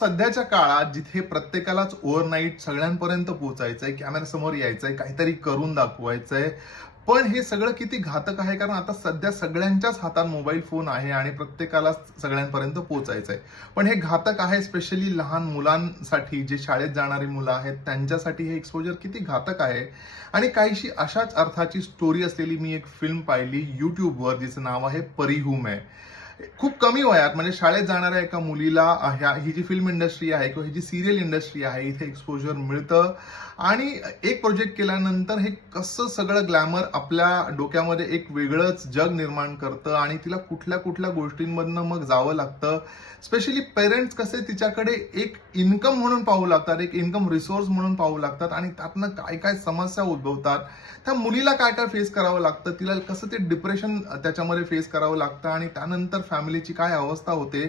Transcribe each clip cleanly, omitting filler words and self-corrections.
सध्याच्या काळात जिथे प्रत्येकालाच ओव्हरनाईट सगळ्यांपर्यंत पोहोचायचंय, कॅमेऱ्यासमोर यायचंय, काहीतरी करून दाखवायचंय. पण हे सगळं किती घातक आहे, कारण आता सध्या सगळ्यांच्याच हातात मोबाईल फोन आहे आणि प्रत्येकाला सगळ्यांपर्यंत पोहोचायचंय. पण हे घातक आहे, स्पेशली लहान मुलांसाठी, जे शाळेत जाणारी मुलं आहेत त्यांच्यासाठी हे एक्सपोजर किती घातक आहे. आणि काहीशी अशाच अर्थाची स्टोरी असलेली मी एक फिल्म पाहिली युट्यूबवर, जिचं नाव आहे परिहूम आहे. खूप कमी वयात, म्हणजे शाळेत जाणाऱ्या एका मुलीला ही जी फिल्म इंडस्ट्री आहे किंवा ही जी सिरियल इंडस्ट्री आहे, इथे एक्सपोजर मिळतं. आणि एक प्रोजेक्ट केल्यानंतर हे कसं सगळं ग्लॅमर आपल्या डोक्यामध्ये एक वेगळंच जग निर्माण करतं आणि तिला कुठल्या कुठल्या गोष्टींमधनं मग जावं लागतं. स्पेशली पेरेंट्स कसे तिच्याकडे एक इन्कम म्हणून पाहू लागतात, एक इन्कम रिसोर्स म्हणून पाहू लागतात आणि त्यातनं काय काय समस्या उद्भवतात. त्या मुलीला काय काय फेस करावं लागतं, तिला कसं ते डिप्रेशन त्याच्यामध्ये फेस करावं लागतं आणि त्यानंतर फॅमिलीची काय अवस्था होते,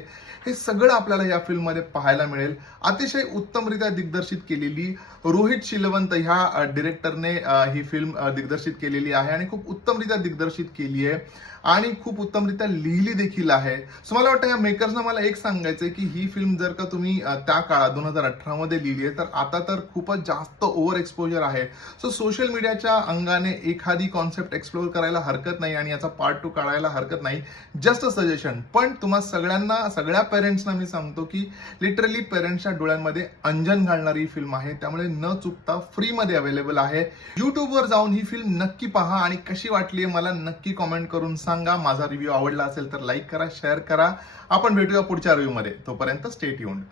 हे सगळं आपल्याला या फिल्ममध्ये पाहायला मिळेल. अतिशय उत्तमरित्या दिग्दर्शित केलेली, रोहित शिलवंत ह्या डिरेक्टरने ही फिल्म दिग्दर्शित केलेली आहे आणि खूप उत्तमरित्या दिग्दर्शित केली आहे आणि खूप उत्तमरित्या लिहिली देखील आहे. सो मला वाटतं या मेकर्सना मला एक सांगायचंय की ही फिल्म जर का तुम्ही त्या काळात 2018 मध्ये लिहिली आहे, तर आता तर खूपच जास्त ओव्हर एक्सपोजर आहे. सो सोशल मीडियाच्या अंगाने एखादी कॉन्सेप्ट एक्सप्लोर करायला हरकत नाही आणि याचा पार्ट 2 काढायला हरकत नाही. Just a suggestion. पण तुम्हा सगळ्यांना, सगळ्या पेरेंट्सना मी सांगतो की लिटरली पेरेंट्सच्या डोळ्यांमध्ये अंजन घालणारी फिल्म आहे, त्यामुळे न चुकता फ्रीमध्ये अवेलेबल आहे. युट्यूबवर जाऊन ही फिल्म नक्की पहा आणि कशी वाटली मला नक्की कॉमेंट करून सांगा. माझा रिव्ह्यू आवडला असेल तर लाईक करा, शेअर करा. आपण भेटूया पुढच्या रिव्ह्यू मध्ये. तोपर्यंत स्टे ट्यून्ड.